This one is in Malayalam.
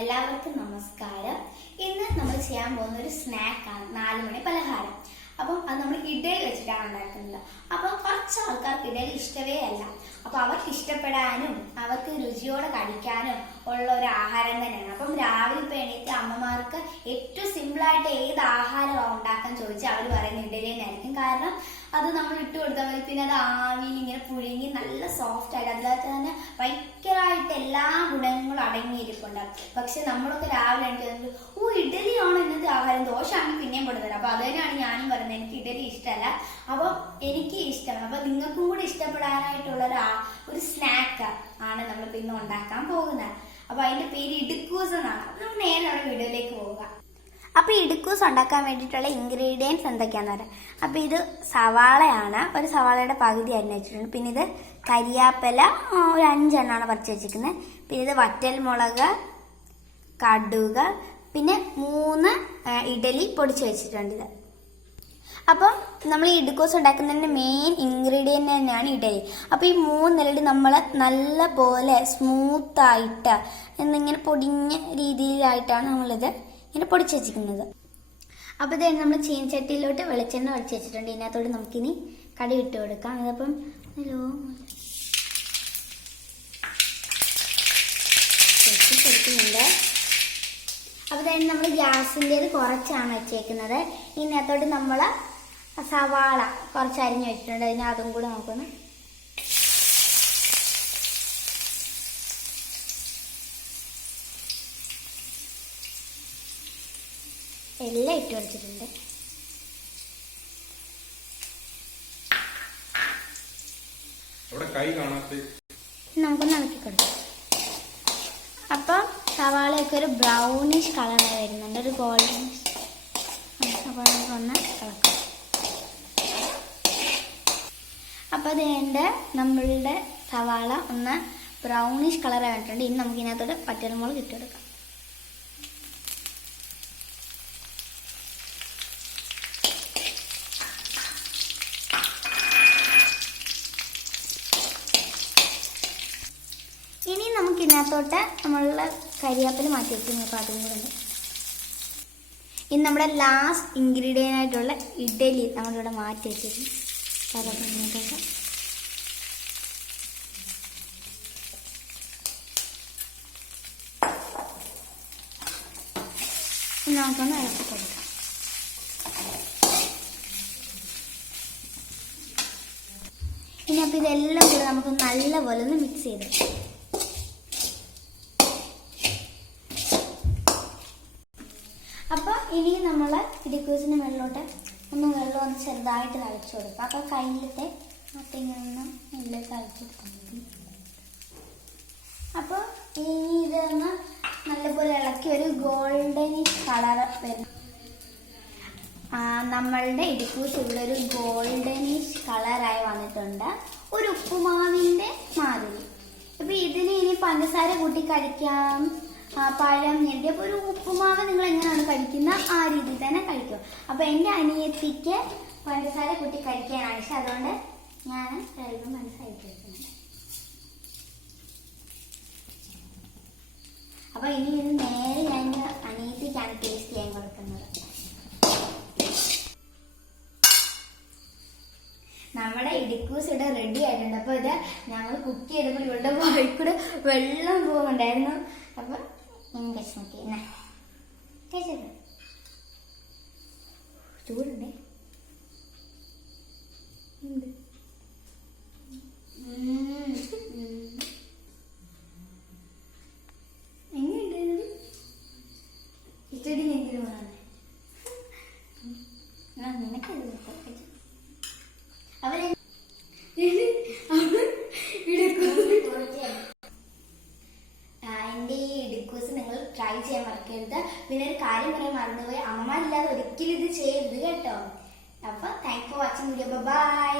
എല്ലാവർക്കും നമസ്കാരം. ഇന്ന് നമ്മൾ ചെയ്യാൻ പോകുന്ന ഒരു സ്നാക്കാണ് 4 മണി പലഹാരം. അപ്പം അത് നമ്മൾ ഇഡലി വെച്ചിട്ടാണ് ഉണ്ടാക്കുന്നത്. അപ്പം കുറച്ച് ആൾക്കാർക്ക് ഇഡലി ഇഷ്ടമേ അല്ല. അപ്പൊ അവർക്ക് ഇഷ്ടപ്പെടാനും അവർക്ക് രുചിയോടെ കഴിക്കാനും ഉള്ള ഒരു ആഹാരം തന്നെയാണ്. അപ്പം രാവിലെ ഇപ്പൊ എണീറ്റ് അമ്മമാർക്ക് ഏറ്റവും സിമ്പിളായിട്ട് ഏത് ആഹാരമാണ് ഉണ്ടാക്കാൻ ചോദിച്ചാൽ അവർ പറയുന്ന ഇഡലി തന്നെയായിരിക്കും. കാരണം അത് നമ്മൾ ഇട്ട് കൊടുത്താൽ മതി. പിന്നെ അത് ആവിയിൽ ഇങ്ങനെ പുഴുങ്ങി നല്ല സോഫ്റ്റ് ആയിട്ട് അതിനകത്ത് തന്നെ ഭയങ്കരമായിട്ട് എല്ലാ ഗുണങ്ങളും അടങ്ങിയിരിപ്പുണ്ട്. പക്ഷെ നമ്മളൊക്കെ രാവിലെ എണീറ്റ് ഇഡലിയാണോ ഇന്നത്തെ ആഹാരം, ദോശയാണെങ്കിൽ പിന്നെയും കൊടുത്തരാം. അപ്പൊ അത് തന്നെയാണ് ഞാനും പറയുന്നത്. എനിക്ക് ഇഡലി ഇഷ്ടമല്ല, അപ്പൊ എനിക്ക് ഇഷ്ടമാണ്. അപ്പൊ നിങ്ങൾക്കും കൂടി ഇഷ്ടപ്പെടാനായിട്ടുള്ള ഒരു സ്നാക്ക് ആണ് നമ്മൾ പിന്നെ ഉണ്ടാക്കാൻ പോകുന്നത്. അപ്പൊ അതിന്റെ പേര് ഇടുക്കൂസ് എന്നാണ്. അപ്പൊ നമ്മൾ നേരെ നമ്മുടെ വീഡിയോയിലേക്ക് പോവുക. അപ്പൊ ഇടുക്കൂസ് ഉണ്ടാക്കാൻ വേണ്ടിയിട്ടുള്ള ഇൻഗ്രീഡിയൻസ് എന്തൊക്കെയാന്ന് പറയാം. അപ്പൊ ഇത് സവാളയാണ്, ഒരു സവാളയുടെ പകുതി അരിഞ്ഞ് വെച്ചിട്ടുണ്ട്. പിന്നെ ഇത് കരിയാപ്പില ഒരു 5 എണ്ണമാണ് പറിച്ച് വെച്ചിരിക്കുന്നത്. പിന്നെ ഇത് വറ്റൽമുളക്, കടുക്, പിന്നെ 3 ഇഡലി പൊടിച്ച് വെച്ചിട്ടുണ്ട്. ഇത് അപ്പം നമ്മൾ ഈ ഇടുക്കൂസ് ഉണ്ടാക്കുന്നതിന്റെ മെയിൻ ഇൻഗ്രീഡിയന്റ് തന്നെയാണ് ഇഡലി. അപ്പൊ ഈ 3 ഇഡലി നമ്മൾ നല്ല പോലെ സ്മൂത്തായിട്ട് എന്നിങ്ങനെ പൊടിഞ്ഞ രീതിയിലായിട്ടാണ് നമ്മളിത് ഇങ്ങനെ പൊടിച്ച് വെച്ചിരിക്കുന്നത്. അപ്പോൾ ഇത് നമ്മൾ ചീനച്ചട്ടിയിലോട്ട് വെളിച്ചെണ്ണ ഒഴിച്ച് വെച്ചിട്ടുണ്ട്. ഇതിനകത്തോട്ട് നമുക്കിനി കടി ഇട്ട് കൊടുക്കാം. അതപ്പം കൊടുക്കുന്നുണ്ട്. അപ്പോൾ തന്നെ നമ്മൾ ഗ്യാസിൻ്റെത് കുറച്ചാണ് വെച്ചേക്കുന്നത്. ഇതിനകത്തോട്ട് നമ്മൾ സവാള കുറച്ച് അരിഞ്ഞ് വെച്ചിട്ടുണ്ട്. അതും കൂടെ നമുക്കൊന്ന് എല്ലാം ഇട്ട് വെച്ചിട്ടുണ്ട്. നമുക്കൊന്ന് ഇളക്കി കൊടുക്കാം. അപ്പം സവാളയൊക്കെ ഒരു ബ്രൗണിഷ് കളറായി വരുന്നുണ്ട്, ഒരു ഗോൾഡനിഷ്. അപ്പോൾ നമുക്കൊന്ന് ഇളക്കാം. അപ്പോൾ അത് വേണ്ട നമ്മളുടെ സവാള ഒന്ന് ബ്രൗണിഷ് കളറായി വന്നിട്ടുണ്ട്. ഇനി നമുക്ക് ഇതിനകത്തോട്ട് വറ്റൽമുളക് ഇട്ട് കൊടുക്കാം. ഇനി നമുക്ക് ഇതിനകത്തോട്ട് നമ്മളുടെ കരിയാപ്പില മാറ്റി വെക്കുന്നു. അപ്പോൾ അതും കൂടെ ഉണ്ട്. ഇനി നമ്മുടെ ലാസ്റ്റ് ഇൻഗ്രീഡിയൻ്റ് ആയിട്ടുള്ള ഇഡലി നമ്മളിവിടെ മാറ്റി വെച്ചിരുന്നു. നമുക്കൊന്ന് ഇളക്കി കൊടുക്കാം. ഇനി അപ്പോൾ ഇതെല്ലാം കൂടെ നമുക്ക് നല്ലപോലെ ഒന്ന് മിക്സ് ചെയ്ത് അപ്പോൾ ഇനി നമ്മൾ ഇടിക്കൂസിൻ്റെ വെള്ളോട്ട് വെള്ളം ചെറുതായിട്ട് തളിച്ചു കൊടുക്കുക. അപ്പോൾ കയ്യിലത്തെ മറ്റിങ്ങനെ ഇതിലേക്ക് തളിച്ചു കൊടുക്കാൻ മതി. അപ്പോൾ ഇനി ഇതൊന്ന് നല്ലപോലെ ഇളക്കി ഒരു ഗോൾഡനിഷ് കളർ വരും. നമ്മളുടെ ഇടിക്കൂസ് ഇവിടെ ഒരു ഗോൾഡനിഷ് കളറായി വന്നിട്ടുണ്ട്, ഒരു ഉപ്പുമാവിൻ്റെ മാതിരി. അപ്പോൾ ഇതിന് ഇനി പഞ്ചസാര കൂട്ടി കഴിക്കാം, പഴം ഞെട്ടി. അപ്പോൾ ഒരു ഉപ്പുമാവ് നിങ്ങൾ എങ്ങനെയാണ് കഴിക്കുന്ന ആ രീതിയിൽ തന്നെ കഴിക്കും. അപ്പോൾ എൻ്റെ അനിയത്തിക്ക് പഞ്ചസാര കൂട്ടി കഴിക്കാനാണ് ഇഷ്ടം, അതുകൊണ്ട് ഞാൻ കഴിക്കും പഞ്ചസാര കഴിക്കുന്നുണ്ട്. അപ്പോൾ ഇനി ഇത് നേരെ ഞാൻ അനിയത്തിക്കാണ് ടേസ്റ്റ് ചെയ്യാൻ കൊടുക്കുന്നത്. നമ്മുടെ ഇടിക്കൂസ് ഇവിടെ റെഡി ആയിട്ടുണ്ട്. അപ്പോൾ ഇത് ഞങ്ങൾ കുക്ക് ചെയ്തപ്പോൾ ഇവളുടെ വായിക്കൂടെ വെള്ളം പോകുന്നുണ്ടായിരുന്നു. അപ്പോൾ കഴിച്ച് നോക്കി എന്നാ കഴിച്ചത് ചൂടുണ്ടേ. എങ്ങനെയുണ്ട് ഇച്ചടി എങ്കിലും നിനക്കത് അവരെ എൻ്റെ ഈ ഇടുക്കൂസ് നിങ്ങൾ ട്രൈ ചെയ്യാൻ മറക്കരുത്. പിന്നെ ഒരു കാര്യം പറയാൻ മറന്നുപോയി, അമ്മമാരില്ലാതെ ഒരിക്കലും ഇത് ചെയ്യരുത് കേട്ടോ. അപ്പോൾ thank for watching video. By.